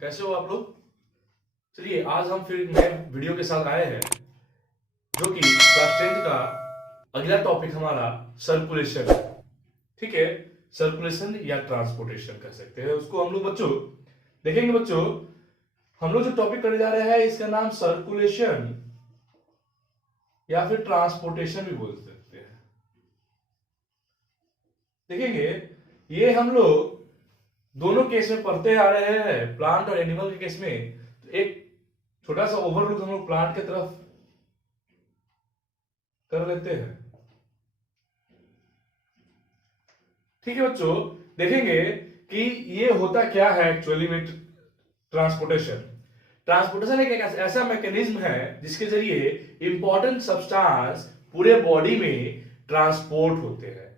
कैसे हो आप लोग। चलिए आज हम फिर नए वीडियो के साथ आए हैं जो कि क्लास 10th का अगला टॉपिक हमारा सर्कुलेशन। ठीक है, सर्कुलेशन या ट्रांसपोर्टेशन कह सकते हैं उसको हम लोग। बच्चों देखेंगे, बच्चों हम लोग जो टॉपिक करने जा रहे हैं इसका नाम सर्कुलेशन या फिर ट्रांसपोर्टेशन भी बोल सकते हैं। देखेंगे ये हम लोग दोनों केस में पढ़ते आ रहे हैं, प्लांट और एनिमल के केस में। तो एक छोटा सा ओवरलुक हम लोग प्लांट की तरफ कर लेते हैं। ठीक है बच्चों, देखेंगे कि ये होता क्या है एक्चुअली में। ट्रांसपोर्टेशन ट्रांसपोर्टेशन एक ऐसा मैकेनिज्म है जिसके जरिए इंपॉर्टेंट सब्सटेंस पूरे बॉडी में ट्रांसपोर्ट होते हैं।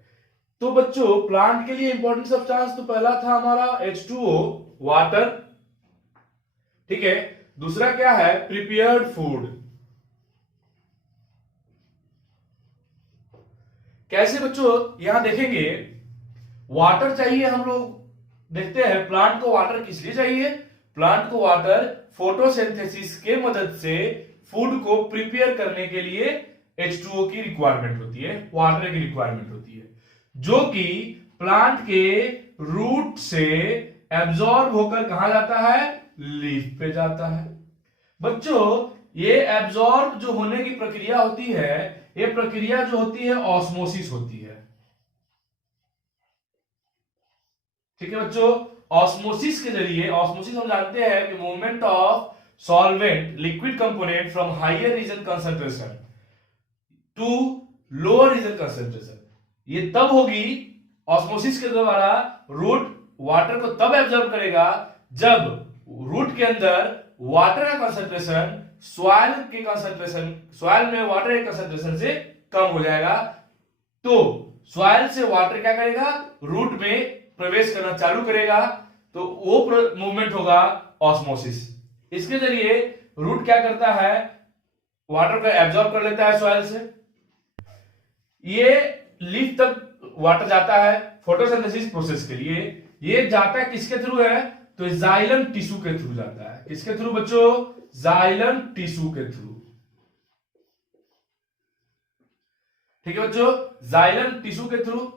तो बच्चों प्लांट के लिए इंपॉर्टेंट सब्सटेंस तो पहला था हमारा H2O वाटर। ठीक है, दूसरा क्या है प्रिपेयर्ड फूड। कैसे बच्चों, यहां देखेंगे वाटर चाहिए हम लोग। देखते हैं प्लांट को वाटर किस लिए चाहिए। प्लांट को वाटर फोटोसिंथेसिस के मदद से फूड को प्रिपेयर करने के लिए H2O की रिक्वायरमेंट होती है, वाटर की रिक्वायरमेंट होती है, जो कि प्लांट के रूट से एब्जॉर्ब होकर कहां जाता है, लीफ पे जाता है। बच्चों ये एब्जॉर्ब जो होने की प्रक्रिया होती है, ये प्रक्रिया जो होती है ऑस्मोसिस होती है। ठीक है बच्चों, ऑस्मोसिस के जरिए, ऑस्मोसिस हम जानते हैं कि movement of solvent liquid component from higher region concentration to lower region concentration. ये तब होगी ऑस्मोसिस के द्वारा, रूट वाटर को तब एब्जॉर्ब करेगा जब रूट के अंदर वाटर का कंसंट्रेशन सॉइल के कंसंट्रेशन, सॉइल में वाटर के कंसंट्रेशन से कम हो जाएगा। तो सॉइल से वाटर क्या करेगा, रूट में प्रवेश करना चालू करेगा, तो वो मूवमेंट होगा ऑस्मोसिस। इसके जरिए रूट क्या करता है, वाटर को एब्जॉर्ब कर लेता है सॉइल से। ये लीफ तक वाटर जाता है फोटोसिंथेसिस प्रोसेस के लिए। ये जाता है किसके थ्रू है, तो जाइलम टिश्यू के थ्रू जाता है। किसके थ्रू बच्चों, जाइलम टिश्यू के थ्रू। ठीक है बच्चों, जाइलम टिश्यू के थ्रू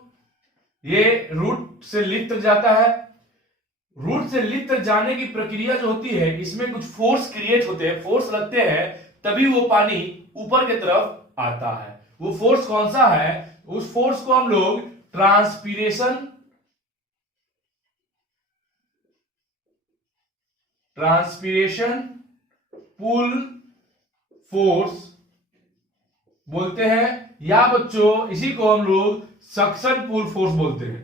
ये रूट से लीफ तक जाता है। रूट से लीफ तक जाने की प्रक्रिया जो होती है, इसमें कुछ फोर्स क्रिएट होते हैं, फोर्स लगते हैं, तभी वो पानी ऊपर की तरफ आता है। वो फोर्स कौन सा है, उस फोर्स को हम लोग ट्रांसपीरेशन पुल फोर्स बोलते हैं, या बच्चों इसी को हम लोग सक्शन पुल फोर्स बोलते हैं।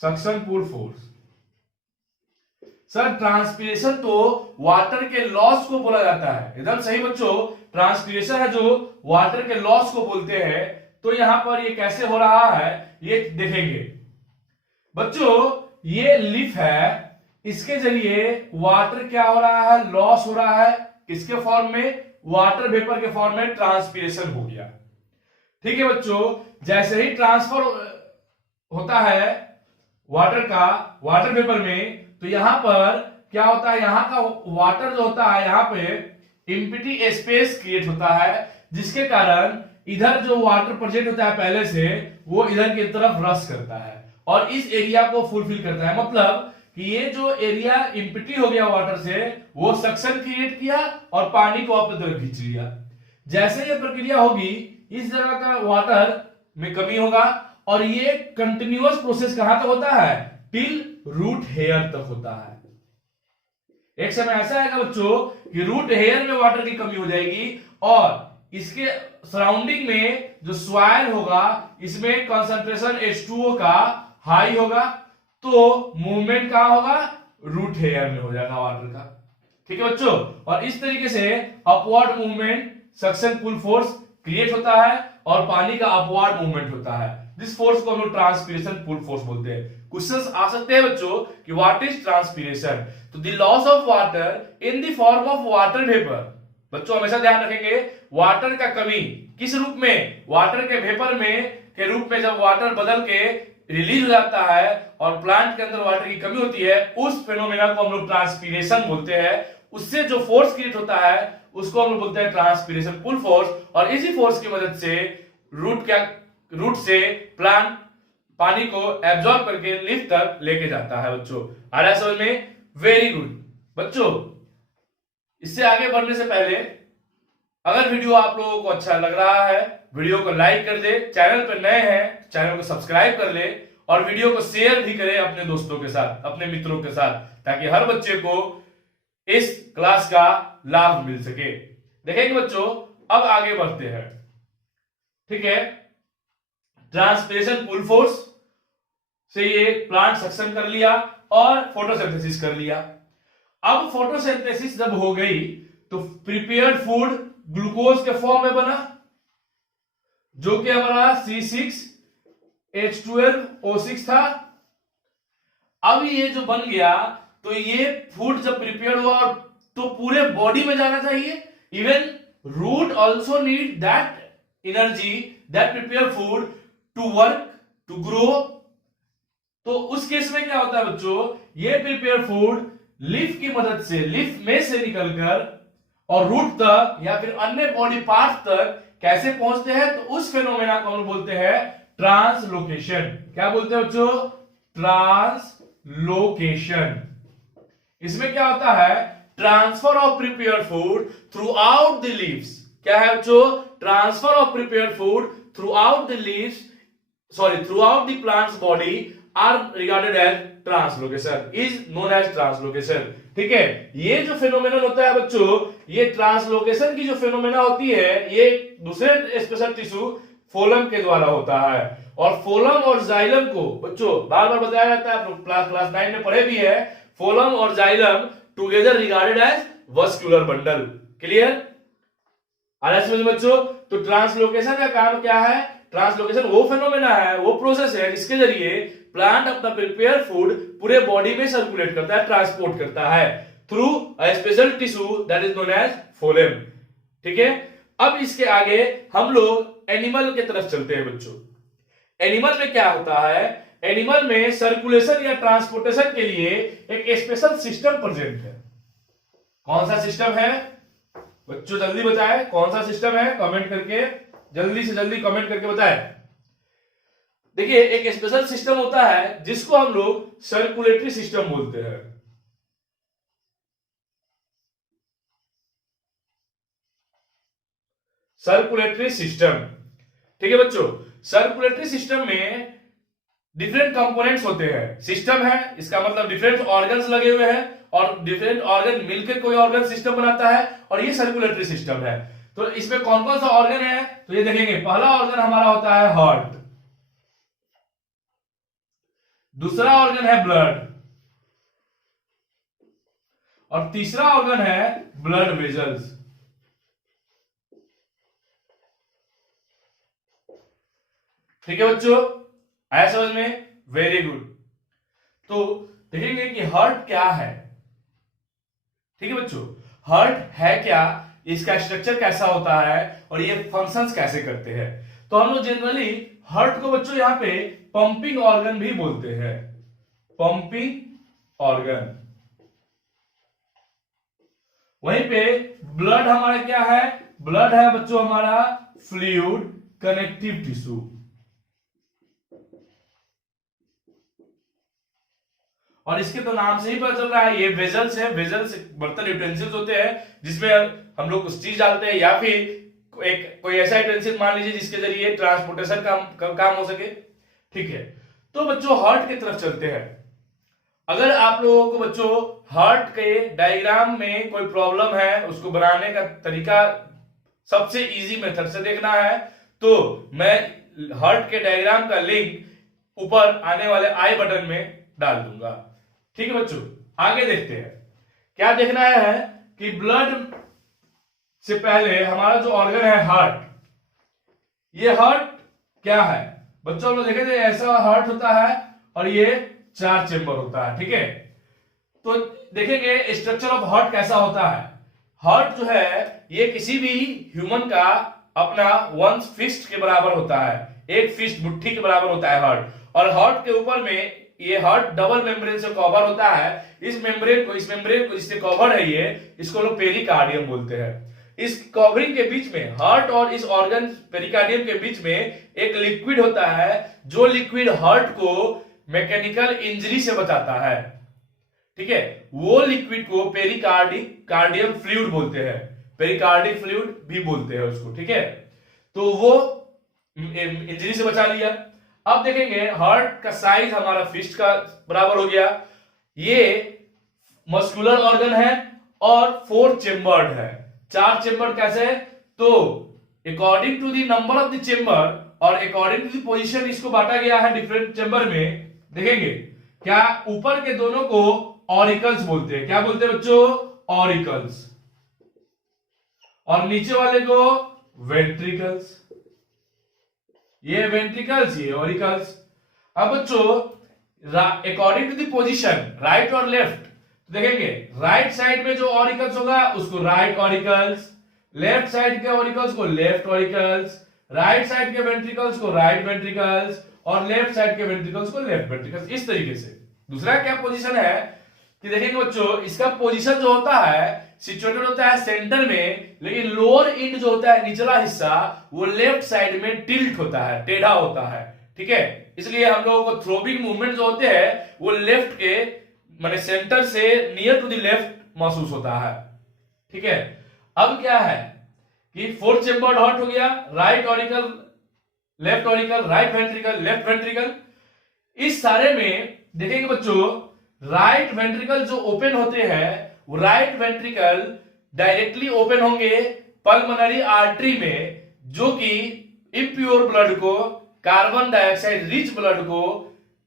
सक्शन पुल फोर्स। सर ट्रांसपीरेशन तो वाटर के लॉस को बोला जाता है, एकदम सही बच्चों, ट्रांसपीरेशन है जो वाटर के लॉस को बोलते हैं। तो यहां पर ये कैसे हो रहा है ये देखेंगे बच्चों। ये लीफ है, इसके जरिए वाटर क्या हो रहा है, लॉस हो रहा है। किसके फॉर्म में, वाटर वेपर के फॉर्म में ट्रांसपीरेशन हो गया। ठीक है बच्चों, जैसे ही ट्रांसफर होता है वाटर का वाटर वेपर में, तो यहां पर क्या होता है, यहां का वाटर जो होता है, यहां पे एम्प्टी स्पेस क्रिएट होता है, जिसके कारण इधर जो वाटर प्रेजेंट होता है पहले से, वो इधर की तरफ रश करता है और इस एरिया को फुलफिल करता है। मतलब कि ये जो एरिया एम्प्टी हो गया वाटर से, वो सक्शन क्रिएट किया और पानी को अपनी तरफ खींच लिया। जैसे ये प्रक्रिया होगी, इस जगह का वाटर में कमी होगा और ये कंटिन्यूअस प्रोसेस कहां तक होता है, टिल रूट हेयर तक होता है। एक समय ऐसा आएगा बच्चों कि रूट हेयर में वाटर की कमी हो जाएगी और इसके सराउंडिंग में जो सॉइल होगा, इसमें कंसंट्रेशन H2O का हाई होगा, तो मूवमेंट कहां होगा, रूट हेयर में हो जाएगा वाटर का। ठीक है बच्चों, और इस तरीके से अपवर्ड मूवमेंट सक्शन पुल फोर्स क्रिएट होता है और पानी का अपवर्ड मूवमेंट होता है। जिस फोर्स को हम लोग ट्रांसपीरेशन पुल फोर्स बोलते हैं। क्वेश्चंस आ सकते हैं बच्चों कि व्हाट इज ट्रांसपीरेशन, तो the loss of water in the form of water vapour. बच्चों हमेशा ध्यान रखेंगे, वाटर का कमी किस रूप में, वाटर के वेपर में के रूप में, जब वाटर बदल के रिलीज हो जाता है और प्लांट के अंदर वाटर की कमी होती है, उस फेनोमेना को हम लोग ट्रांसपीरेशन बोलते हैं। उससे जो फोर्स क्रिएट होता है उसको हम लोग बोलते हैं ट्रांसपीरेशन पुल फोर्स। और इसी फोर्स की मदद से रूट से प्लांट पानी को एब्जॉर्ब करके लीफ तक लेके जाता है। बच्चों आ रहा है समझ में? वेरी गुड बच्चों। इससे आगे बढ़ने से पहले अगर वीडियो आप लोगों को अच्छा लग रहा है, वीडियो को लाइक कर दे, चैनल पर नए हैं चैनल को सब्सक्राइब कर ले और वीडियो को शेयर भी करें अपने दोस्तों के साथ, अपने मित्रों के साथ, ताकि हर बच्चे को इस क्लास का लाभ मिल सके। देखेंगे बच्चों, अब आगे बढ़ते हैं। ठीक है, ट्रांसपिरेशन पुल फोर्स से ये प्लांट सक्शन कर लिया और फोटोसिंथेसिस कर लिया। अब फोटोसिंथेसिस जब हो गई तो प्रिपेयर्ड फूड ग्लूकोज के फॉर्म में बना, जो कि हमारा C6H12O6 था। अब ये जो बन गया तो ये फूड जब प्रिपेयर हुआ तो पूरे बॉडी में जाना चाहिए। Even root also need that energy that prepare food to work to grow. तो उस केस में क्या होता है बच्चों, ये प्रिपेयर फूड लीफ की मदद से, लीफ में से निकलकर और रूट तक या फिर अन्य बॉडी पार्ट तक कैसे पहुंचते हैं, तो उस फेनोमेना को हम बोलते हैं ट्रांसलोकेशन। क्या बोलते हैं बच्चों? ट्रांसलोकेशन। इसमें क्या होता है? Transfer of prepare food throughout the leaves. क्या है बच्चों? Transfer of prepare food throughout the leaves, sorry throughout the plants body are regarded as translocation, is known as translocation. ठीक है, ये जो फेनोमेनन होता है बच्चों, ये ट्रांसलोकेशन की जो फेनोमेना होती है, ये दूसरे स्पेशल टिश्यू फोलम के द्वारा होता है। और फोलम और जाइलम को बच्चों बार बार बताया जाता है, आप लोग क्लास 9 में पढ़े भी है, फोलम और xylem together regarded as vascular bundle. Clear? आ रहा है समझ बच्चों? तो ट्रांसलोकेशन का काम क्या है? ट्रांसलोकेशन वो फेनोमेना है, वो प्रोसेस है जिसके जरिए प्लांट अपना प्रिपेयर फूड पूरे बॉडी में सर्कुलेट करता है, ट्रांसपोर्ट करता है through a special tissue that is known as phloem. ठीक है, अब इसके आगे हम लोग एनिमल की तरफ चलते हैं बच्चों। एनिमल में क्या होता है? एनिमल में सर्कुलेशन या ट्रांसपोर्टेशन के लिए एक स्पेशल सिस्टम प्रेजेंट है। कौन सा सिस्टम है बच्चों? जल्दी बताएं, कौन सा सिस्टम है? कमेंट करके जल्दी से जल्दी कमेंट करके बताएं। देखिए, एक स्पेशल सिस्टम होता है जिसको हम लोग सर्कुलेटरी सिस्टम बोलते हैं। Circulatory system. ठीक है बच्चों, सर्कुलेटरी सिस्टम में डिफरेंट कंपोनेंट्स होते हैं। सिस्टम है, इसका मतलब डिफरेंट ऑर्गन्स लगे हुए हैं और डिफरेंट ऑर्गन मिलकर कोई ऑर्गन सिस्टम बनाता है, और ये सर्कुलेटरी सिस्टम है। तो इसमें कौन कौन सा ऑर्गन है, तो ये देखेंगे। पहला ऑर्गन हमारा होता है हार्ट, दूसरा ऑर्गन है ब्लड, और तीसरा ऑर्गन है ब्लड वेजल्स। ठीक है बच्चों, आया समझ में? Very good. तो देखेंगे कि हार्ट क्या है। ठीक है बच्चों, हार्ट है क्या, इसका स्ट्रक्चर कैसा होता है और ये फंक्शंस कैसे करते हैं। तो हम लोग जनरली हार्ट को बच्चों यहां पे पंपिंग ऑर्गन भी बोलते हैं, पंपिंग ऑर्गन। वहीं पे ब्लड हमारा क्या है? ब्लड है बच्चों हमारा फ्लूइड कनेक्टिव टिश्यू। और इसके तो नाम से ही पता चल रहा है, ये वेजल्स है। वेजल्स बर्तन यूटेंसिल्स होते हैं जिसमें हम लोग कुछ चीज डालते हैं, या फिर कोई ऐसा यूटेंसिल मान लीजिए जिसके जरिए ट्रांसपोर्टेशन का काम हो सके। ठीक है, तो बच्चों हार्ट की तरफ चलते हैं। अगर आप लोगों को बच्चों हार्ट के डायग्राम में कोई प्रॉब्लम है, उसको बनाने का तरीका सबसे इजी मेथड से देखना है, तो मैं हार्ट के डायग्राम का लिंक ऊपर आने वाले आई बटन में डाल दूंगा। ठीक है बच्चों, आगे देखते हैं। क्या देखना है कि ब्लड से पहले हमारा जो ऑर्गन है हार्ट, ये हार्ट क्या है बच्चों? लोग देखे थे ऐसा हार्ट होता है और ये 4 चेंबर होता है। ठीक है, तो देखेंगे स्ट्रक्चर ऑफ हार्ट कैसा होता है। हार्ट जो है ये किसी भी ह्यूमन का अपना 1 फिस्ट के बराबर होता है, 1 फिस्ट मुट्ठी के बराबर होता है हार्ट। और हार्ट के ऊपर में ये हार्ट डबल मेम्ब्रेन से कवर होता है। इस मेम्ब्रेन को जिससे कवर है ये, इसको लोग पेरिकार्डियम बोलते हैं। इस कवरिंग के बीच में, हार्ट और इस ऑर्गन पेरिकार्डियम के बीच में एक लिक्विड होता है, जो लिक्विड हार्ट को मैकेनिकल इंजरी से बचाता है। ठीक है, वो लिक्विड को पेरिकार्डियम फ्लूइड बोलते हैं, पेरिकार्डिक फ्लूइड भी बोलते हैं उसको। ठीक है, तो वो इंजरी से बचा लिया। अब देखेंगे हार्ट का साइज हमारा फिस्ट का बराबर हो गया। ये मस्कुलर ऑर्गन है और 4 चेम्बर्ड है। 4 चेम्बर कैसे है? तो according to the number of the chamber और अकॉर्डिंग टू द पोजीशन इसको बांटा गया है डिफरेंट चेम्बर में। देखेंगे क्या ऊपर के दोनों को ऑरिकल्स बोलते हैं। क्या बोलते हैं बच्चों? ऑरिकल्स। और नीचे वाले को वेंट्रिकल्स। ये वेंट्रिकल्स, ये ऑरिकल्स। अब बच्चों according to the position right और लेफ्ट, तो देखेंगे राइट साइड में जो ऑरिकल्स होगा उसको राइट ऑरिकल्स, लेफ्ट साइड के ऑरिकल्स को लेफ्ट ऑरिकल्स, राइट साइड के वेंट्रिकल्स को राइट वेंट्रिकल्स और लेफ्ट साइड के वेंट्रिकल्स को लेफ्ट वेंट्रिकल्स। इस तरीके से। दूसरा क्या पोजीशन है कि देखेंगे बच्चों, इसका पोजीशन जो होता है सिचुएटेड होता है सेंटर में, लेकिन लोअर इंड जो होता है निचला हिस्सा वो लेफ्ट साइड में टिल्ट होता है, टेढ़ा होता है। ठीक है, इसलिए हम लोगों को थ्रोबिंग मूवमेंट जो होते हैं वो लेफ्ट के माने सेंटर से नियर टू द लेफ्ट महसूस होता है। ठीक है, अब क्या है कि 4 चेम्बर्ड हार्ट हो गया, right auricle, left auricle, right ventricle, left ventricle. इस सारे में देखेंगे बच्चों, राइट वेंट्रिकल जो ओपन होते हैं वो राइट वेंट्रिकल डायरेक्टली ओपन होंगे पल्मोनरी आर्टरी में, जो कि इम्प्योर ब्लड को, कार्बन डाइऑक्साइड रिच ब्लड को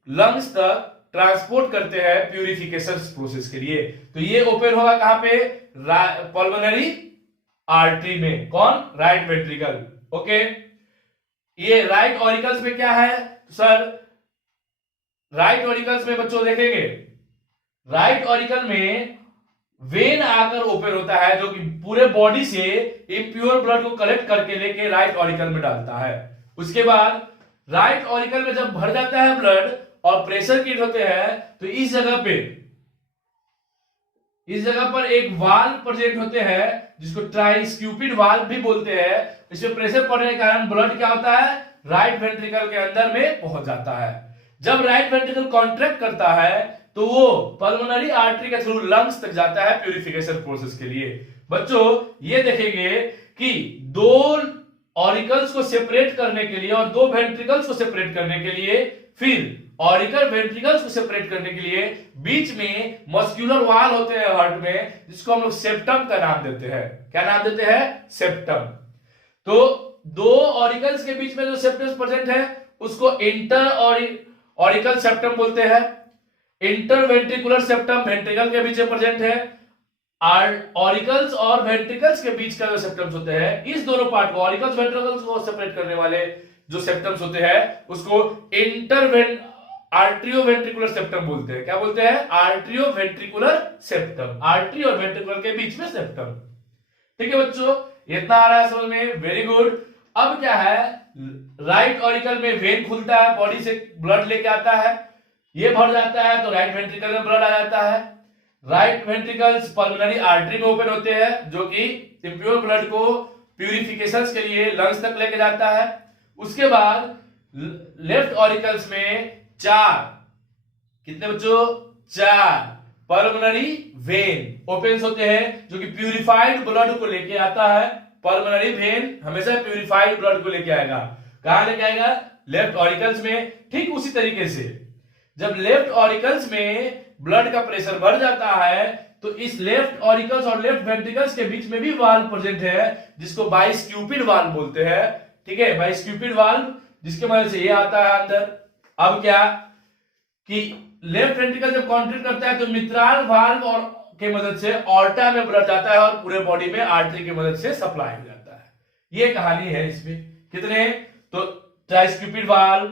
लंग्स तक ट्रांसपोर्ट करते हैं प्यूरिफिकेशन प्रोसेस के लिए। तो ये ओपन होगा कहां पे? पल्मोनरी आर्टरी में। कौन? Right ventricle. ओके, ये राइट ऑरिकल्स में क्या है सर? राइट ऑरिकल्स में बच्चों देखेंगे, राइट ऑरिकल में वेन आकर ओपन होता है, जो कि पूरे बॉडी से इम्प्योर ब्लड को कलेक्ट करके लेके राइट ऑरिकल में डालता है। उसके बाद राइट ऑरिकल में जब भर जाता है ब्लड और प्रेशर क्रिएट होते हैं, तो इस जगह पर एक वाल्व प्रेजेंट होते हैं जिसको ट्राइस्क्यूपिड वाल्व भी बोलते हैं। इसमें प्रेशर पड़ने के कारण ब्लड क्या होता है? राइट वेंट्रिकल के अंदर में पहुंच जाता है। जब राइट वेंट्रिकल कॉन्ट्रैक्ट करता है तो वो पल्मोनरी आर्टरी के थ्रू लंग्स तक जाता है प्यूरिफिकेशन प्रोसेस के लिए। बच्चों ये देखेंगे कि 2 ऑरिकल्स को सेपरेट करने के लिए और 2 वेंट्रिकल्स को सेपरेट करने के लिए, फिर ऑरिकल वेंट्रिकल्स को सेपरेट करने के लिए बीच में मस्कुलर वाल होते हैं हार्ट में, जिसको हम लोग सेप्टम का नाम देते हैं। क्या नाम देते हैं? सेप्टम। तो 2 ऑरिकल्स के बीच में जो सेप्टम प्रेजेंट है उसको इंटर ऑरिकल सेप्टम बोलते हैं। इंटरवेंट्रिकुलर सेप्टम वेंट्रिकल के बीच में प्रेजेंट है। ऑरिकल्स और वेंट्रिकल्स के बीच का जो सेप्टम्स होते हैं, इस दोनों पार्ट को, ऑरिकल्स वेंट्रिकल्स को सेपरेट करने वाले जो सेप्टम्स होते हैं उसको आर्ट्रियोवेंट्रिकुलर सेप्टम बोलते हैं। क्या बोलते हैं? आर्ट्रियोवेंट्रिकुलर सेप्टम। आर्टरी और वेंट्रिकुलर के बीच में सेप्टम। ठीक है बच्चों, इतना आ रहा है समझ में? Very good. अब क्या है, राइट ऑरिकल में वेन खुलता है, बॉडी से ब्लड लेके आता है, ये भर जाता है तो राइट वेंट्रिकल में ब्लड आ जाता है। राइट वेंट्रिकल्स पल्मोनरी आर्टरी में ओपन होते हैं, जो कि इम्प्योर ब्लड को प्यूरिफिकेशन के लिए लंग्स तक लेके जाता है। उसके बाद लेफ्ट ऑरिकल्स में 4, कितने बच्चों? 4 पल्मोनरी वेन ओपन होते हैं, जो कि प्यूरिफाइड ब्लड को लेके आता है। पल्मोनरी वेन हमेशा प्यूरिफाइड ब्लड को लेके आएगा। कहां लेके आएगा? लेफ्ट ऑरिकल्स में। ठीक उसी तरीके से जब लेफ्ट ऑरिकल्स में ब्लड का प्रेशर बढ़ जाता है तो इस लेफ्ट ऑरिकल्स और लेफ्ट वेंट्रिकल्स के बीच में भी वाल्व प्रेजेंट है, जिसको बाइस्क्यूपिड वाल्व बोलते हैं। ठीक है, बाइस्क्यूपिड वाल्व, जिसके मदद से ये आता है अंदर। अब क्या कि लेफ्ट वेंट्रिकल जब कॉन्ट्रैक्ट करता है तो मित्राल वाल्व और के मदद से ऑर्टा में ब्लड जाता है और पूरे बॉडी में आर्टरी की मदद से सप्लाई हो जाता है। ये कहानी है इसमें। कितने? तो tricuspid valve,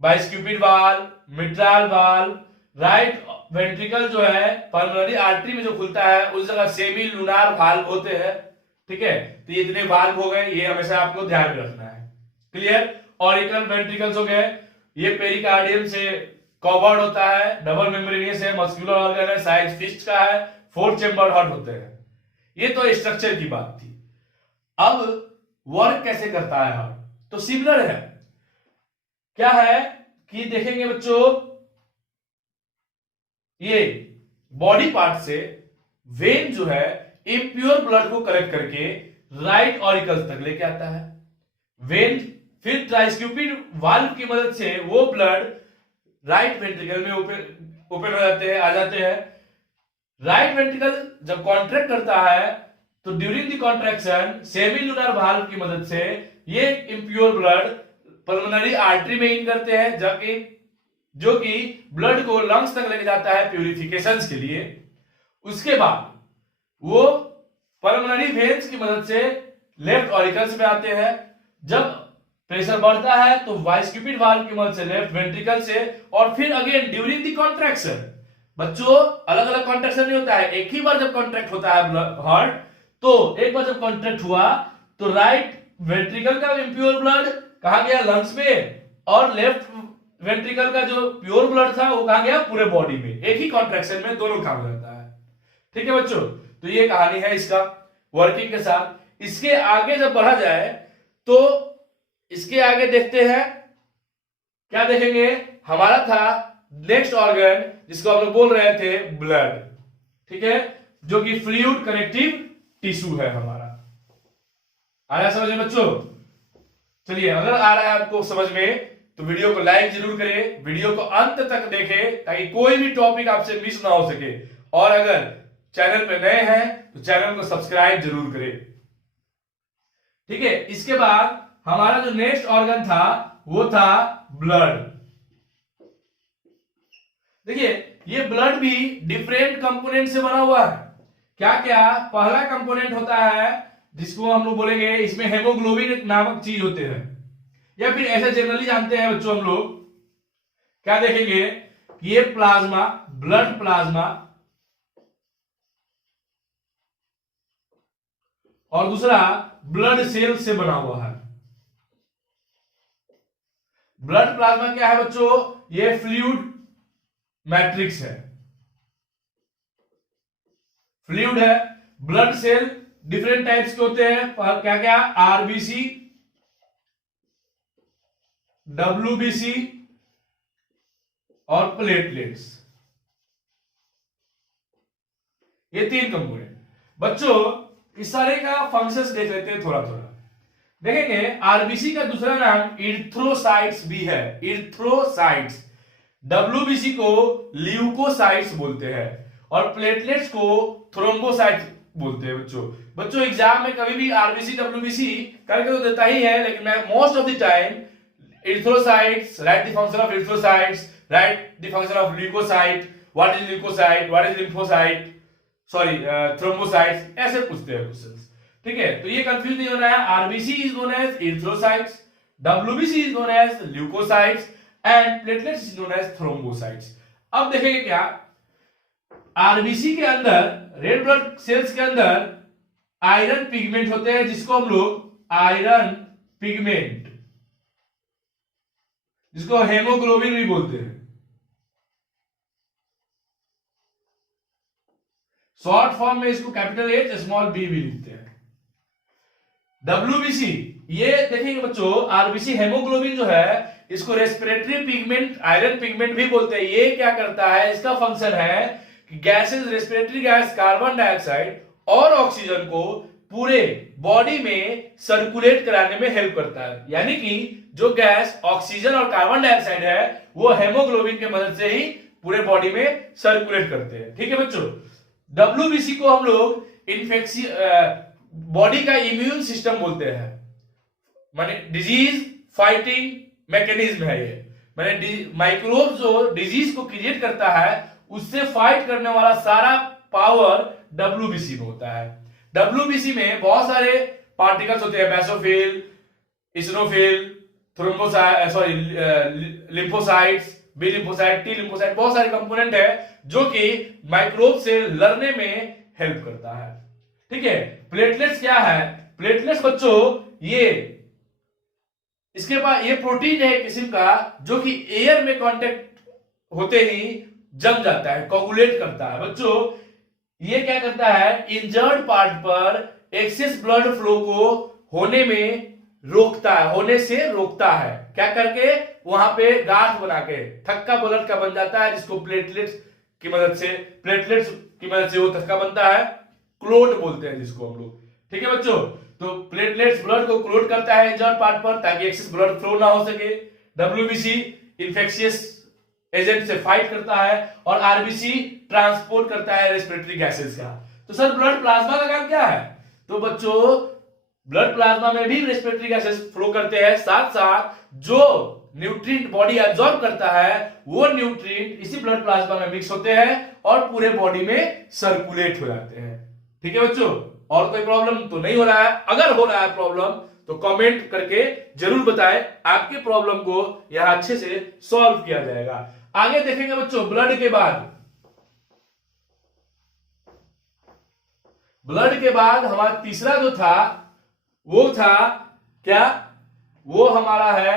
bicuspid valve, mitral valve, right ventricle जो है पल्मोनरी आर्टरी में जो खुलता है उस जगह सेमी लूनार वाल्व होते हैं। ठीक है, तो ये इतने वाल्व हो गए, ये हमेशा आपको ध्यान में रखना है। क्लियर? ऑरिकल वेंट्रिकल्स हो गए। ये पेरिकार्डियम से कवर्ड होता है, डबल मेम्ब्रेनियस है, मस्कुलर ऑर्गन है, साइज फिस्ट का है, 4 चेम्बर हार्ट होते हैं। ये तो स्ट्रक्चर की बात थी। अब वर्क कैसे करता है हार्ट, तो सिमिलर है। क्या है कि देखेंगे बच्चों, ये बॉडी पार्ट से वेन जो है इम्प्योर ब्लड को कलेक्ट करके राइट ऑरिकल्स तक लेके आता है। वेन फिर ट्राइस्क्यूपिड वाल्व की मदद से वो ब्लड राइट वेंट्रिकल में ओपन हो जाते हैं, आ जाते हैं। राइट वेंट्रिकल जब कॉन्ट्रैक्ट करता है तो during the contraction semilunar valve की मदद से ये इम्प्योर ब्लड पल्मोनरी आर्टरी में इन करते हैं, जबकि जो कि ब्लड को लंग्स तक लेके जाता है प्यूरिफिकेशन के लिए। उसके बाद वो पल्मोनरी वेन्स की मदद से लेफ्ट ऑरिकल्स में आते हैं। जब प्रेशर बढ़ता है तो बाइस्क्यूपिड वाल्व की मदद से लेफ्ट वेंट्रिकल से, और फिर अगेन ड्यूरिंग द कॉन्ट्रैक्शन, बच्चों अलग अलग कॉन्ट्रैक्शन नहीं होता है, एक ही बार जब कॉन्ट्रैक्ट होता है हार्ट, तो एक बार जब कॉन्ट्रैक्ट हुआ तो राइट वेंट्रिकल का इम्प्योर ब्लड कहां गया, लंग्स में, और लेफ्ट वेंट्रिकल का जो प्योर ब्लड था वो कहां गया, पूरे बॉडी में। एक ही कॉन्ट्रैक्शन में दोनों काम करता है। ठीक है बच्चों, तो ये कहानी है इसका वर्किंग के साथ। इसके आगे जब बढ़ा जाए तो इसके आगे देखते हैं, क्या देखेंगे, हमारा था नेक्स्ट ऑर्गन जिसको हम लोग बोल रहे थे ब्लड। ठीक है, जो कि फ्लूइड कनेक्टिव टिश्यू है हमारा। आया समझ में बच्चों? चलिए, अगर आ रहा है आपको समझ में तो वीडियो को लाइक जरूर करें, वीडियो को अंत तक देखें ताकि कोई भी टॉपिक आपसे मिस ना हो सके। और अगर चैनल पे नए हैं तो चैनल को सब्सक्राइब जरूर करें। ठीक है, इसके बाद हमारा जो नेक्स्ट ऑर्गन था वो था ब्लड। देखिए, ये ब्लड भी डिफरेंट कंपोनेंट से बना हुआ है। क्या क्या, पहला कंपोनेंट होता है जिसको हम लोग बोलेंगे, इसमें हेमोग्लोबिन नामक चीज होते हैं, या फिर ऐसे जनरली जानते हैं बच्चों हम लोग। क्या देखेंगे कि ये प्लाज्मा, ब्लड प्लाज्मा, और दूसरा ब्लड सेल से बना हुआ है। ब्लड प्लाज्मा क्या है बच्चों, ये फ्लूइड मैट्रिक्स है, फ्लूइड है। ब्लड सेल डिफरेंट टाइप्स के होते हैं, क्या क्या, आरबीसी, डब्ल्यूबीसी और प्लेटलेट्स, ये 3 कंपोनेंट। बच्चों इस सारे का फंक्शंस देख लेते हैं थोड़ा थोड़ा। देखेंगे, आरबीसी का दूसरा नाम इरिथ्रोसाइट्स भी है, इरिथ्रोसाइट्स। डब्ल्यूबीसी को ल्यूकोसाइट्स बोलते हैं, और प्लेटलेट्स को थ्रोम्बोसाइट्स बोलते हैं। बच्चों एग्जाम में कभी भी आरबीसी डब्ल्यूबीसी करके तो देता ही है, लेकिन मैं most of the time erythrocytes, write the function of erythrocytes, write the function of leukocyte, what is leukocyte, what is lymphocyte, sorry thrombocytes, ऐसे पूछते हैं क्वेश्चंस। ठीक है, तो ये कंफ्यूज नहीं होना है। RBC is known as erythrocytes, WBC is known as leukocytes and platelets is known as thrombocytes। अब देखेंगे क्या, आरबीसी के अंदर, रेड ब्लड सेल्स के अंदर आयरन पिगमेंट होते हैं, जिसको हम लोग आयरन पिगमेंट, जिसको हेमोग्लोबिन भी बोलते हैं। शॉर्ट फॉर्म में इसको कैपिटल एच स्मॉल बी भी लिखते हैं। डब्ल्यूबीसी, ये देखेंगे बच्चों, आरबीसी हेमोग्लोबिन जो है इसको रेस्पिरेटरी पिगमेंट, आयरन पिगमेंट भी बोलते हैं। ये क्या करता है, इसका फंक्शन है कि gases, respiratory gas carbon dioxide और ऑक्सीजन को पूरे बॉडी में सर्कुलेट कराने में हेल्प करता है। यानी कि जो गैस ऑक्सीजन और कार्बन डाइऑक्साइड है वो हेमोग्लोबिन के मदद से ही पूरे बॉडी में सर्कुलेट करते हैं। ठीक है बच्चों, डब्ल्यूबीसी को हम लोग इन्फेक्शन, बॉडी का इम्यून सिस्टम बोलते हैं, माने डिजीज फाइटिंग मैकेनिज्म है ये। माने माइक्रोब जो डिजीज को क्रिएट करता है उससे फाइट करने वाला सारा पावर डब्ल्यूबीसी में होता है। डब्ल्यूबीसी में बहुत सारे पार्टिकल्स होते हैं, basophil, eosinophil, lymphocytes, B lymphocyte, T lymphocyte, बहुत सारे कंपोनेंट है जो कि माइक्रोब से लड़ने में हेल्प करता है। ठीक है, प्लेटलेट्स क्या है, प्लेटलेट्स बच्चों ये इसके बाद ये प्रोटीन है एक किस्म का जो कि एयर में कांटेक्ट होते ही जम जाता है, कोगुलेट करता है। बच्चों ये क्या करता है, इंजर्ड पार्ट पर एक्सेस ब्लड फ्लो को होने में रोकता है, होने से रोकता है। क्या करके, वहां पे गांठ बना के थक्का ब्लड का बन जाता है, जिसको प्लेटलेट्स की मदद से वो थक्का बनता है, क्लोट बोलते हैं जिसको हम लोग। ठीक है बच्चों, तो प्लेटलेट्स ब्लड को क्लोट करता है इंजर्ड पार्ट पर ताकि एक्सेस ब्लड फ्लो ना हो सके। डब्ल्यूबीसी इन्फेक्शियस एजेंट से फाइट करता है और आरबीसी ट्रांसपोर्ट करता है रेस्पिरेटरी गैसेस का। तो सर ब्लड प्लाज्मा का काम क्या है? तो बच्चों ब्लड प्लाज्मा में भी रेस्पिरेटरी गैसेस फ्लो करते हैं, साथ साथ जो न्यूट्रिएंट बॉडी एब्जॉर्ब करता है वो न्यूट्रिएंट इसी ब्लड प्लाज्मा में मिक्स होते हैं और पूरे बॉडी में सर्कुलेट हो जाते हैं। ठीक है बच्चों, और कोई प्रॉब्लम तो नहीं हो रहा है? अगर हो रहा है प्रॉब्लम तो कमेंट करके जरूर बताएं, आपके प्रॉब्लम को यहां अच्छे से सॉल्व किया जाएगा। आगे देखेंगे बच्चों, ब्लड के बाद हमारा तीसरा जो था वो था क्या, वो हमारा है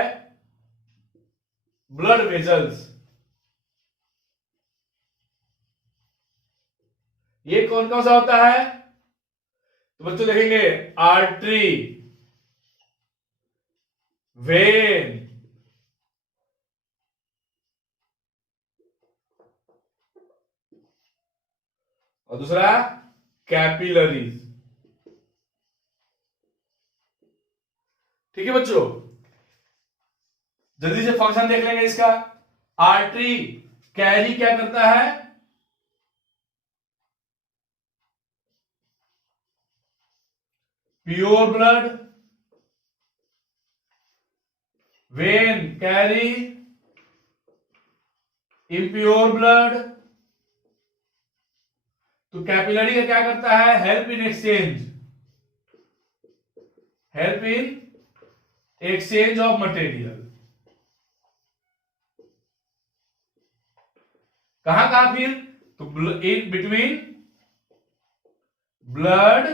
ब्लड वेजल्स। ये कौन कौन सा होता है? तो बच्चों देखेंगे, आर्टरी, वेन, और दूसरा कैपिलरीज। ठीक है बच्चों, जल्दी से फंक्शन देख लेंगे इसका। आर्टरी कैरी क्या करता है? Pure blood. When carry impure blood. तो कैपिलरी का क्या करता है? Help in exchange of material. कहां कहां फिर? तो इन बिटवीन ब्लड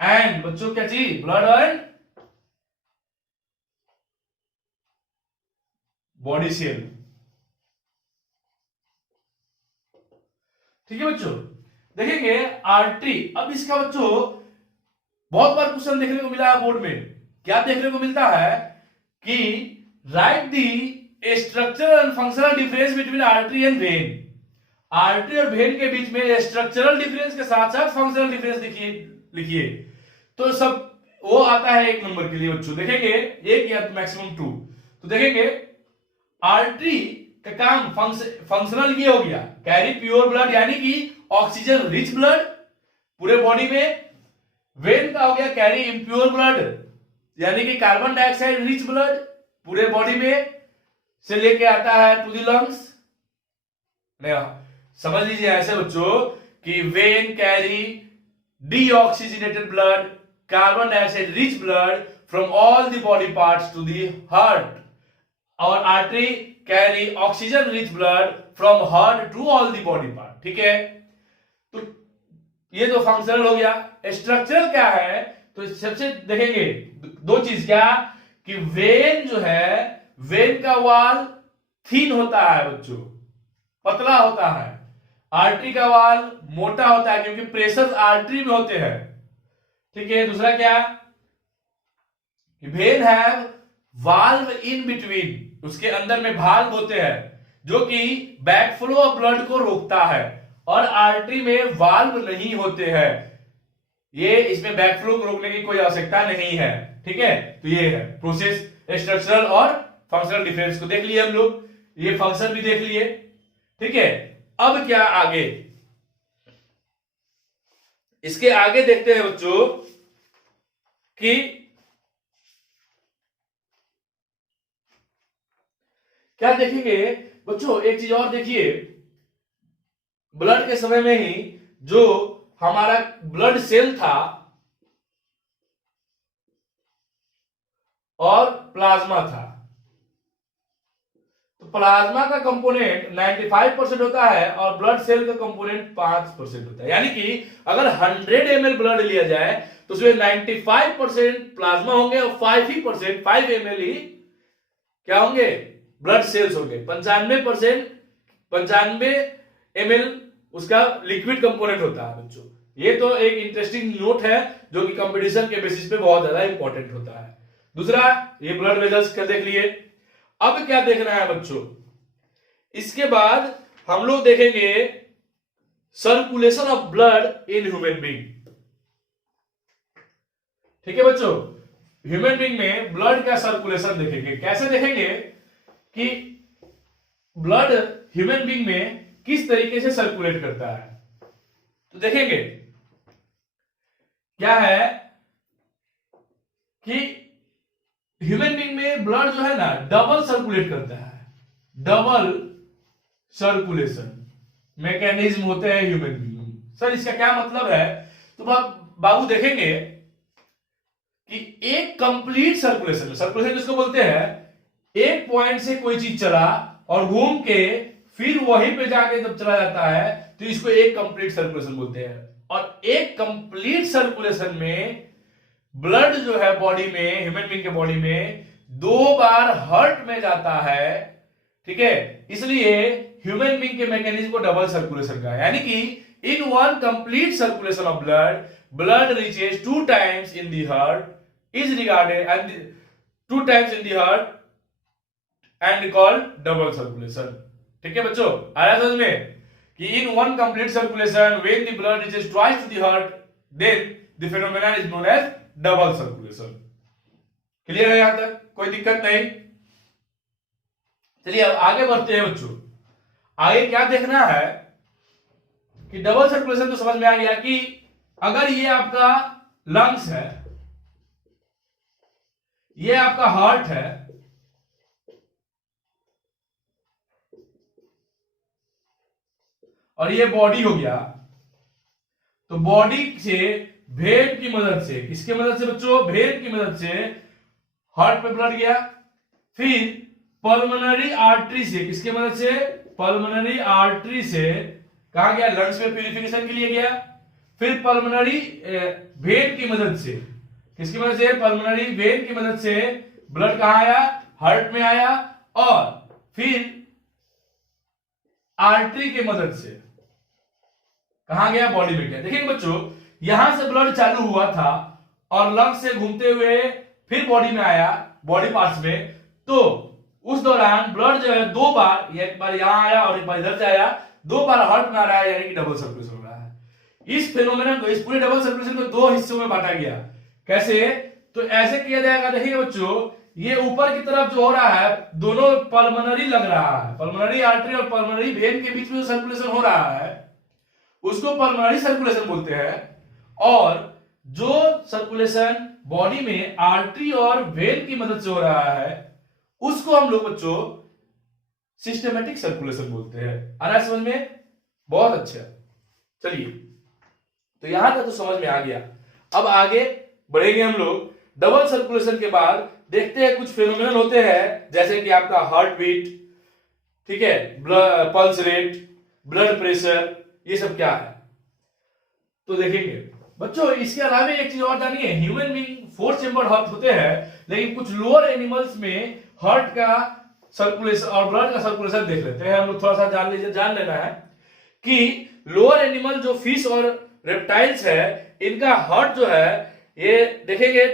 एंड, बच्चों क्या चीज, ब्लड एंड बॉडी सेल। ठीक है बच्चों, देखेंगे आर्टरी। अब इसका बच्चों बहुत बार क्वेश्चन देखने को मिला है बोर्ड में। क्या देखने को मिलता है कि right the structural and functional difference between artery and when. Artery और वेन के बीच में स्ट्रक्चरल डिफरेंस के साथ साथ फंक्शनल डिफरेंस लिखिए। तो सब वो आता है 1 नंबर के लिए बच्चों। देखेंगे 1 या मैक्सिमम 2। तो देखेंगे आर्टरी का काम फंक्शनल ये हो गया, कैरी प्योर ब्लड यानी कि ऑक्सीजन रिच ब्लड पूरे बॉडी में। वेन का हो गया कैरी इम्प्योर ब्लड यानी कि कार्बन डाइऑक्साइड रिच ब्लड पूरे बॉडी में से लेके आता है टू दी लंग्स। समझ लीजिए ऐसे बच्चों कि vein carry deoxygenated blood, carbon dioxide rich blood from all the body parts to the heart, और artery carry oxygen rich blood from heart to all the body part. ठीक है, तो ये तो फंक्शनल हो गया। स्ट्रक्चरल क्या है? तो सबसे देखेंगे 2 चीज, क्या कि वेन जो है, वेन का वाल थीन होता है बच्चों, पतला होता है। आर्टरी का वाल मोटा होता है क्योंकि प्रेशर आर्टरी में होते हैं। ठीक है, दूसरा क्या, when have valve in between, उसके अंदर में वाल्व होते हैं जो कि बैकफ्लो ऑफ ब्लड को रोकता है, और आर्टरी में वाल्व नहीं होते हैं। ये इसमें बैकफ्लो को रोकने की कोई आवश्यकता नहीं है। ठीक है, तो ये है प्रोसेस। स्ट्रक्चरल और फंक्शनल डिफरेंस को देख लिए हम लोग, ये फंक्शन भी देख लिए। ठीक है, अब क्या आगे, इसके आगे देखते हैं बच्चों कि क्या देखेंगे बच्चों। एक चीज और देखिए, ब्लड के समय में ही जो हमारा ब्लड सेल था और प्लाज्मा था, तो प्लाज्मा का कंपोनेंट 95% होता है और ब्लड सेल का कंपोनेंट 5% होता है। यानी कि अगर 100 ml ब्लड लिया जाए तो उसमें 95% प्लाज्मा होंगे और 5% 5 ml ही क्या होंगे, ब्लड सेल्स होंगे। 95 ml उसका लिक्विड कंपोनेंट होता है बच्चों। ये तो एक इंटरेस्टिंग नोट है जो कि कंपटीशन के बेसिस पे बहुत ज्यादा इंपॉर्टेंट होता है। दूसरा, ये ब्लड वेजल्स का देख लिए। अब क्या देखना है बच्चों, इसके बाद हम लोग देखेंगे circulation of blood in human being. ठीक है बच्चों, ह्यूमन बीइंग में ब्लड का सर्कुलेशन देखेंगे। कैसे देखेंगे कि ब्लड ह्यूमन बीइंग में किस तरीके से सर्कुलेट करता है। तो देखेंगे क्या है कि ह्यूमन बीइंग में ब्लड जो है ना डबल सर्कुलेट करता है। डबल सर्कुलेशन मैकेनिज्म होते हैं ह्यूमन बीइंग में। सर इसका क्या मतलब है, तो बाबू देखेंगे कि एक कंप्लीट सर्कुलेशन, सर्कुलेशन जिसको बोलते हैं एक पॉइंट से कोई चीज चला और घूम के फिर वहीं पे जाके जब चला जाता है तो इसको एक कंप्लीट सर्कुलेशन बोलते हैं। और एक कंप्लीट सर्कुलेशन में ब्लड जो है बॉडी में, ह्यूमन बीइंग के बॉडी में 2 बार हार्ट में जाता है। ठीक है, इसलिए ह्यूमन बीइंग के मैकेनिज्म को डबल सर्कुलेशन का है। यानी कि in one complete circulation of blood reaches 2 times in the heart is regarded and 2 times in the heart and called double circulation। ठीक है बच्चों, आया समझ में कि in one complete circulation when the blood reaches twice to the heart then the phenomenon is known as double circulation. Clear है यहां तक, कोई दिक्कत नहीं। चलिए अब आगे बढ़ते हैं बच्चों। आगे क्या देखना है कि डबल सर्कुलेशन तो समझ में आ गया कि अगर ये आपका लंग्स है, ये आपका हार्ट है, और ये बॉडी हो गया, तो बॉडी से वेन की मदद से, किसकी मदद से बच्चों, वेन की मदद से हार्ट पे ब्लड गया। फिर पल्मोनरी आर्टरी से, किसकी मदद से, पल्मोनरी आर्टरी से कहा गया, लंग्स में प्यूरिफिकेशन के लिए गया। फिर पल्मोनरी वेन की मदद से, किसकी मदद से, पल्मोनरी वेन की मदद से ब्लड कहां आया, हार्ट में आया। और फिर आर्टरी की मदद से कहां गया, बॉडी में गया। देखिए बच्चों, यहां से ब्लड चालू हुआ था और लंग्स से घूमते हुए फिर बॉडी में आया, बॉडी पार्ट्स में। तो उस दौरान ब्लड जो है 2 बार, एक बार यहां आया और एक बार इधर से आया, 2 बार हार्ट में आ रहा है, यानी कि डबल सर्कुलेशन हो रहा है। इस फेनोमेनन को, इस पूरे डबल सर्कुलेशन को 2 हिस्सों में बांटा गया। कैसे, तो ऐसे किया जाएगा। देखिए बच्चों, ये ऊपर की तरफ जो हो रहा है दोनों पल्मोनरी लग रहा है, पल्मोनरी आर्टरी और पल्मोनरी वेन के बीच में जो सर्कुलेशन हो रहा है उसको पल्मोनरी सर्कुलेशन बोलते हैं। और जो सर्कुलेशन बॉडी में आर्टरी और वेन की मदद से हो रहा है उसको हम लोग बच्चों सिस्टमैटिक सर्कुलेशन बोलते हैं। आ रहा है समझ में, बहुत अच्छा। चलिए, तो यहां तक तो समझ में आ गया। अब आगे बढ़ेंगे हम लोग। डबल सर्कुलेशन के बाद देखते हैं कुछ फेनोमेनन होते हैं, जैसे कि आपका हार्ट बीट, ठीक है, पल्स रेट, ब्लड प्रेशर, ये सब क्या है तो देखेंगे बच्चों। इसके अलावा एक चीज और जानिए, ह्यूमन बीइंग 4 चेंबर हार्ट होते हैं, लेकिन कुछ लोअर एनिमल्स में हार्ट का सर्कुलेशन और ब्लड का सर्कुलेशन देख लेते हैं हम लोग। थोड़ा सा जान लेना है कि लोअर एनिमल जो फिश और रेप्टाइल्स है, इनका हार्ट जो है, ये देखेंगे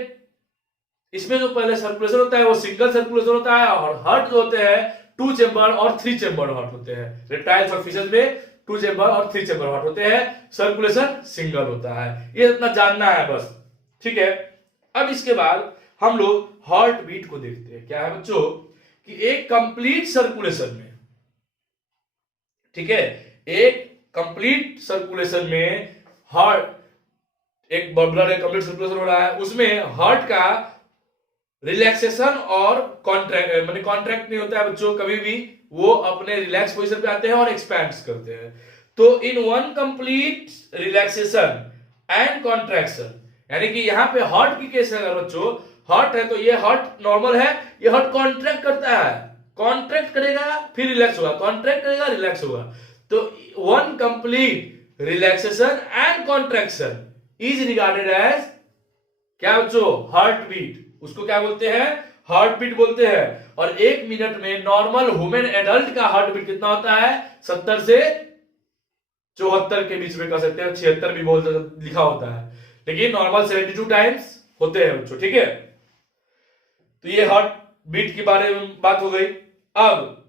इसमें जो पहले सर्कुलेशन होता है वो सिंगल सर्कुलेशन होता है, और हार्ट जो होते हैं 2 चेंबर और 3 चेंबर हार्ट होते हैं। रेप्टाइल्स और फिशेस में 2 चेंबर और 3 चेंबर हार्ट होते हैं, सर्कुलेशन सिंगल होता है। ये इतना जानना है बस, ठीक है। अब इसके बाद हम लोग हार्ट बीट को देखते हैं। क्या है बच्चों कि एक कंप्लीट सर्कुलेशन में, ठीक है, एक कंप्लीट सर्कुलेशन में हार्ट, एक ब्लड एक कंप्लीट सर्कुलेशन हो रहा है, उसमें हार्ट का रिलैक्सेशन और कॉन्ट्रैक्ट, माने कॉन्ट्रैक्ट नहीं होता है बच्चों कभी भी, वो अपने रिलैक्स पोजीशन पे आते हैं और एक्सपैंड्स करते हैं। तो इन one complete relaxation and contraction, यानी कि यहां पे हार्ट की केस है, अगर बच्चों हार्ट है तो ये हार्ट नॉर्मल है, ये हार्ट कॉन्ट्रैक्ट करता है, कॉन्ट्रैक्ट करेगा फिर रिलैक्स होगा, कॉन्ट्रैक्ट करेगा रिलैक्स होगा। तो one complete relaxation and contraction is regarded as क्या बच्चों? Heart beat. उसको क्या बोलते हैं? हार्ट बीट बोलते हैं। और 1 मिनट में नॉर्मल ह्यूमन एडल्ट का हार्ट बीट कितना होता है? 70 से 74 के बीच में कर सकते हैं, 76 भी बोल लिखा होता है, लेकिन नॉर्मल 72 टाइम्स होते हैं बच्चों। ठीक है, तो ये हार्ट बीट के बारे में बात हो गई। अब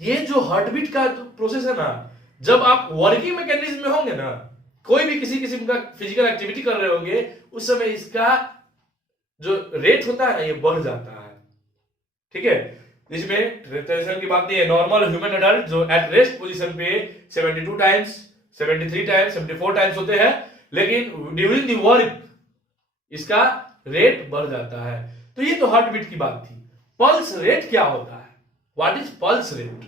ये जो हार्ट बीट का जो प्रोसेस है ना, जब आप वर्किंग मैकेनिज्म में होंगे ना, कोई भी किसी किस्म का फिजिकल एक्टिविटी कर रहे होंगे, उस समय इसका जो रेट होता है ना, ये बढ़ जाता है। ठीक है, इसमें रेटेशन की बात नहीं है। नॉर्मल ह्यूमन एडल्ट जो एट रेस्ट पोजीशन पे 72 टाइम्स, 73 टाइम्स, 74 टाइम्स होते हैं, लेकिन ड्यूरिंग द वर्क इसका रेट बढ़ जाता है। तो ये तो हार्ट बीट की बात थी। पल्स रेट क्या होता है? What is pulse rate?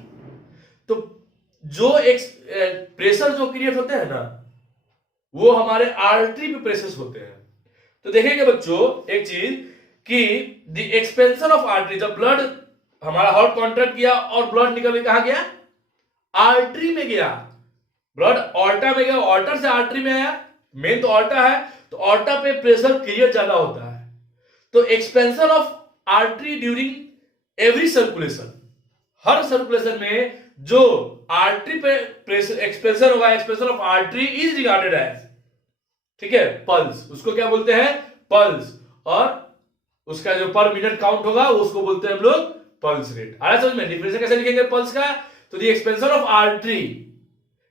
तो जो एक प्रेशर जो क्रिएट होते हैं ना, वो हमारे आर्टरी पे प्रेशर होते हैं। तो देखेंगे बच्चों एक चीज कि द एक्सपेंशन ऑफ आर्टरी, जब ब्लड हमारा हार्ट कॉन्ट्रैक्ट किया और ब्लड निकल के कहां गया? आर्टरी में गया। ब्लड ऑर्टा में गया, ऑर्टर से आर्टरी में आया, मेन तो ऑर्टा है, तो ऑर्टा पे प्रेशर क्रिएट ज्यादा होता है। तो expansion of artery during every circulation, हर सर्कुलेशन में जो आर्टरी पे प्रेशर एक्सपेंशन होगा, expansion of artery is regarded as, ठीक है, पल्स। उसको क्या बोलते हैं? पल्स। और उसका जो पर मिनट काउंट होगा उसको बोलते हैं हम लोग पल्स रेट। आ रहा समझ में? डिफरेंस कैसे लिखेंगे पल्स का? तो the expansion of artery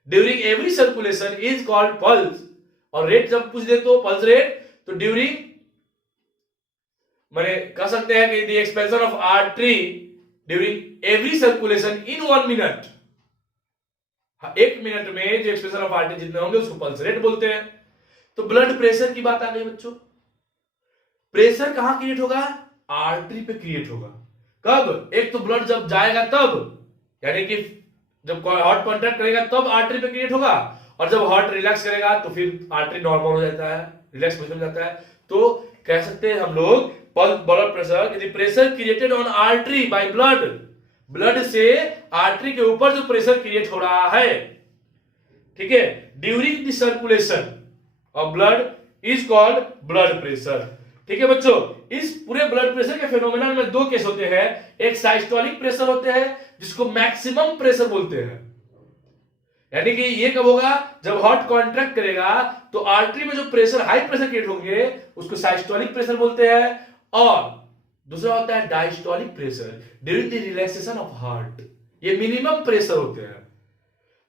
during every circulation is called pulse. और रेट जब पूछ दे तो पल्स रेट, तो ड्यूरिंग मैंने कह सकते हैं कि the expansion of artery during every circulation in 1 minute, 1 minute में जो एक्सपेंशन ऑफ आर्टरी जितने होंगे उसको पल्स रेट बोलते हैं। तो ब्लड प्रेशर की बात आ गई बच्चों। प्रेशर कहां क्रिएट होगा? आर्टरी पे क्रिएट होगा। कब? एक तो ब्लड जब जाएगा तब, यानी कि जब हार्ट कॉन्ट्रैक्ट करेगा तब आर्टरी पे क्रिएट होगा, और जब हार्ट रिलैक्स करेगा तो फिर आर्टरी नॉर्मल हो जाता है, रिलैक्स पोजीशन में जाता है। तो कह सकते हैं हम लोग ब्लड प्रेशर, यदि pressure created on artery by blood, blood से आर्टरी के ऊपर जो प्रेशर क्रिएट हो रहा है, ठीक है, during the circulation of blood is called blood pressure. ठीक है बच्चों, इस पूरे ब्लड प्रेशर के फेनोमेनन में 2 केस होते हैं। एक साइस्टोलिक प्रेशर होते हैं जिसको मैक्सिमम प्रेशर बोलते हैं, यानी कि ये कब होगा? जब हार्ट कॉन्ट्रैक्ट करेगा तो आर्टरी में जो प्रेशर, हाई प्रेशर क्रिएट होंगे उसको साइस्टोलिक प्रेशर बोलते हैं। और दूसरा होता है diastolic pressure during the relaxation of heart, ये मिनिमम प्रेशर होते हैं।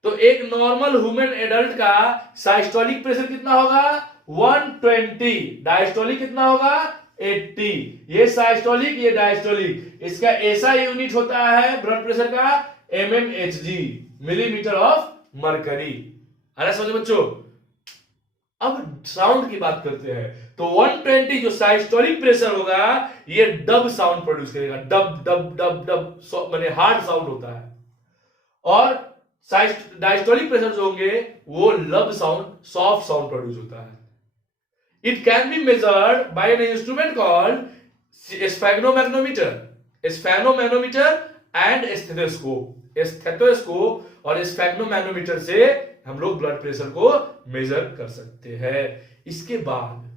तो एक नॉर्मल ह्यूमन एडल्ट का साइस्टोलिक प्रेशर कितना होगा? 120। डायस्टोलिक कितना होगा? 80। ये साइस्टोलिक, ये डायस्टोलिक। इसका ऐसा यूनिट होता है ब्लड प्रेशर का mmHg, मिलीमीटर ऑफ मरकरी। अरे समझो बच्चों। अब साउंड की बात करते हैं, तो 120 जो साइस्टोलिक प्रेशर होगा ये डब साउंड प्रोड्यूस करेगा, डब डब डब डब, माने हार्ड साउंड होता है। और डायस्टोलिक प्रेशर जो होंगे वो लब साउंड, सॉफ्ट साउंड प्रोड्यूस होता है। It can be measured by an instrument called sphygmomanometer and stethoscope और स्फेग्नोमैनोमीटर से हम लोग ब्लड प्रेशर को मेजर कर सकते हैं। इसके बाद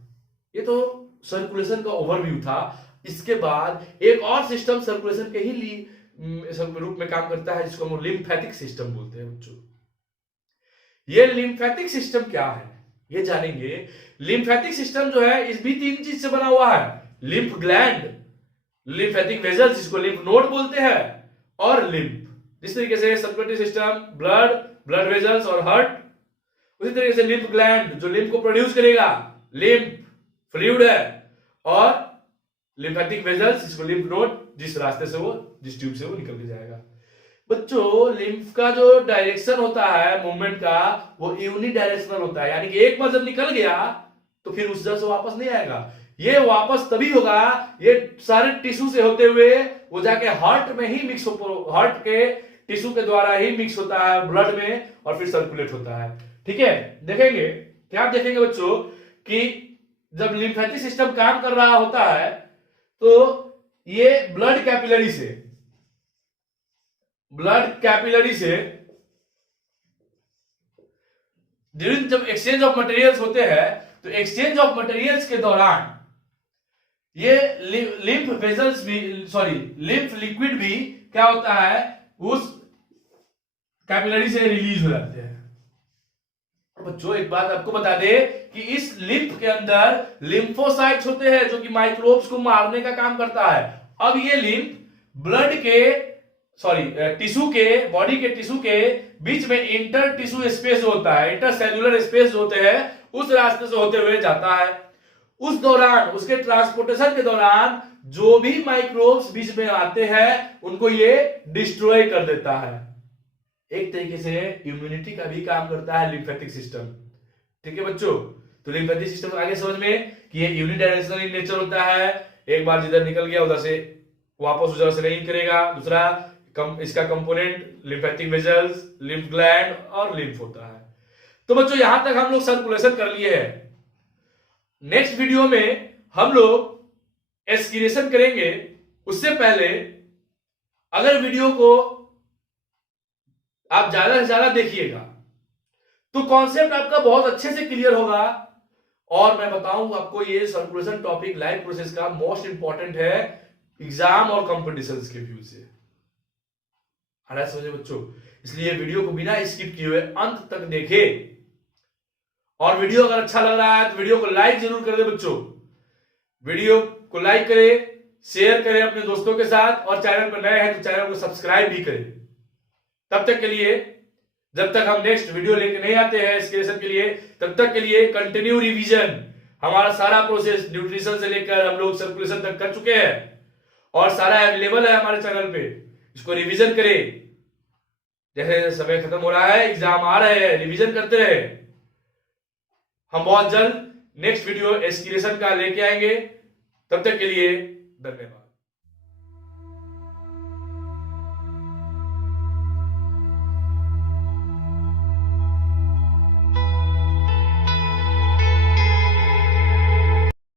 ये तो सर्कुलेशन का ओवरव्यू था। इसके बाद एक और सिस्टम सर्कुलेशन के ही रूप में काम करता है जिसको हम लिम्फेटिक सिस्टम बोलते हैं बच्चों। ये लिम्फेटिक सिस्टम क्या है ये जानेंगे। लिम्फेटिक सिस्टम जो है इस भी 3 चीज से बना हुआ है। लिम्फ ग्लैंड, लिम्फेटिक वेजल्स जिसको लिम्फ नोड बोलते हैं, और लिम्फ। जिस तरीके से सर्कुलेटरी सिस्टम, ब्लड वेजल्स और हार्ट, उसी तरीके से लिम्फ ग्लैंड जो लिम्फ को प्रोड्यूस करेगा, लिम्फ फ्लूइड है, और लिम्फेटिक वेजल्स जिसको लिम्फ नोड, जिस रास्ते से वो, जिस ट्यूब से वो निकल के जाएगा। बच्चों लिम्फ का जो डायरेक्शन होता है मूवमेंट का वो यूनिडायरेक्शनल होता है, यानी कि एक बार जब निकल गया तो फिर उस जगह से वापस नहीं आएगा। ये वापस तभी होगा, ये सारे टिश्यू से होते हुए वो जाके हार्ट में ही मिक्स हो, हार्ट के टिश्यू के द्वारा ही मिक्स होता है ब्लड में और फिर सर्कुलेट होता है। ठीक है, देखेंगे क्या देखेंगे बच्चों कि जब लिम्फेटिक सिस्टम काम कर रहा होता है तो ये ब्लड कैपिलरी से ड्यूरिंग जब एक्सचेंज ऑफ मटेरियल्स होते हैं तो एक्सचेंज ऑफ मटेरियल्स के दौरान ये लिम्फ वेजल्स भी, लिम्फ लिक्विड भी क्या होता है, उस कैपिलरी से रिलीज हो जाते हैं। बच्चों एक बात आपको बता दे कि इस लिम्फ के अंदर लिम्फोसाइट्स होते हैं जो कि माइक्रोब्स को मारने का काम करता है। अब ये लिम्फ ब्लड के टिश्यू के, बॉडी के टिश्यू के बीच में इंटर टिश्यू स्पेस होता है, इंटर सेलुलर स्पेस होते हैं, उस रास्ते से होते हुए जाता है। उस दौरान, उसके ट्रांसपोर्टेशन के दौरान जो भी माइक्रोब्स बीच में आते हैं उनको ये डिस्ट्रॉय कर देता है। एक तरीके से इम्यूनिटी का भी काम करता है लिम्फेटिक सिस्टम। ठीक है बच्चों, तो लिम्फेटिक सिस्टम आगे समझ में कि ये यूनिडायरेक्शनल इन नेचर होता है, एक बार जिधर निकल गया उधर से वापस उधर से नहीं करेगा। दूसरा इसका component lymphatic vessels, lymph gland और लिम्फ होता है। तो बच्चों यहां तक हम लोग सर्कुलेशन कर लिए हैं। नेक्स्ट वीडियो में हम लोग एस्किरेशन करेंगे। उससे पहले अगर वीडियो को आप ज्यादा से ज्यादा देखिएगा तो कॉन्सेप्ट आपका बहुत अच्छे से क्लियर होगा। और मैं बताऊं आपको, ये सर्कुलेशन टॉपिक लाइफ प्रोसेस का मोस्ट इंपॉर्टेंट है एग्जाम और कॉम्पिटिशन्स के व्यू से। समझे बच्चों, इसलिए वीडियो को बिना स्किप किए हुए अंत तक देखें। और वीडियो अगर अच्छा लग रहा है तो वीडियो को लाइक जरूर कर दे बच्चों। वीडियो को लाइक करें, शेयर करें अपने दोस्तों के साथ, और चैनल पर नए हैं तो चैनल को सब्सक्राइब भी करें। तब तक के लिए, जब तक हम नेक्स्ट वीडियो लेके नहीं आते हैं एस्किरेशन के लिए, तब तक के लिए कंटिन्यू रिवीजन। हमारा सारा प्रोसेस न्यूट्रिशन से लेकर हम लोग सर्कुलेशन तक कर चुके हैं और सारा अवेलेबल है हमारे चैनल पे। इसको रिवीजन करें। जैसे समय खत्म हो रहा है, एग्जाम आ रहे हैं, रिवीजन करते रहे। हम बहुत जल्द नेक्स्ट वीडियो एस्किरेशन का लेके आएंगे। तब तक के लिए धन्यवाद।